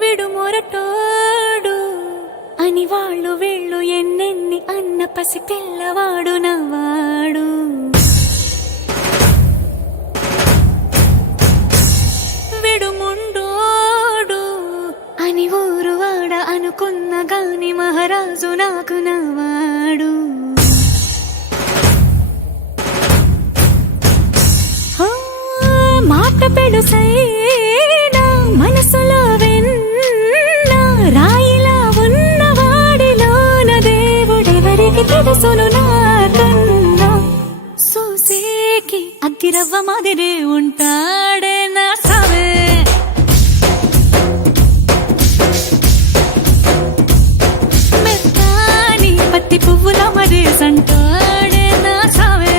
విడు మొరటోడు అని వాళ్ళు వీళ్ళు ఎన్నెన్ని అన్న పసి పిల్లవాడు నవ్వాడు. విడు ముండోడు అని ఊరు వాడ అనుకున్న గాని మహారాజు నాకు నవ్వాడు. మాట పెడుసైనా మనసులో వెన్న రాయిలా ఉన్నవాడిలోన దేవుడెవరికి తెలుసును నాకన్నా. సూసేకి అగ్గిరవ్వ మాదిరి ఉంటాడే నా సవే. మెత్తాని పత్తి పువ్వుల మరి సంటాడే నా సవే.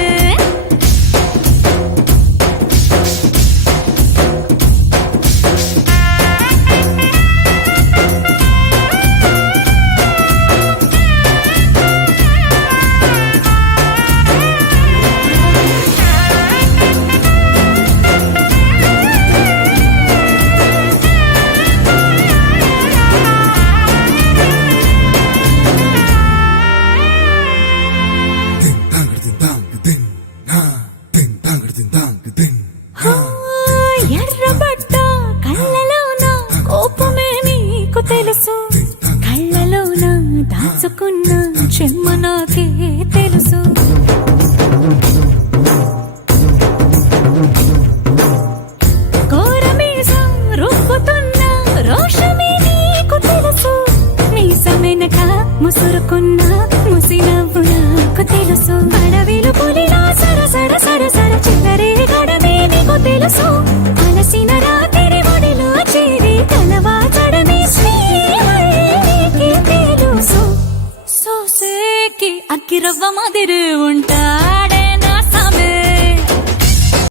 ఎర్రబడ్డ కళ్ళలోన కోపమే నీకు తెలుసు, కళ్ళలోన దాచుకున్న చెమ్మ నాకే తెలుసు. కోరమీసం రుబ్బుతున్న రోషమే నీకు తెలుసు, మీసమెనక ముసురుకున్న ముసినవ్వు నాకు తెలుసు. అడవిలు పులిలా సరసర సరసర చిల్లరే గడమే నీకు తెలుసు. అలసిన రాత్రి ఒడిలో చేరి కలవాచడమే శ్రీకి తెలుసు. సోసేకి అగ్గిరవ్వ మాదిరి ఉంటా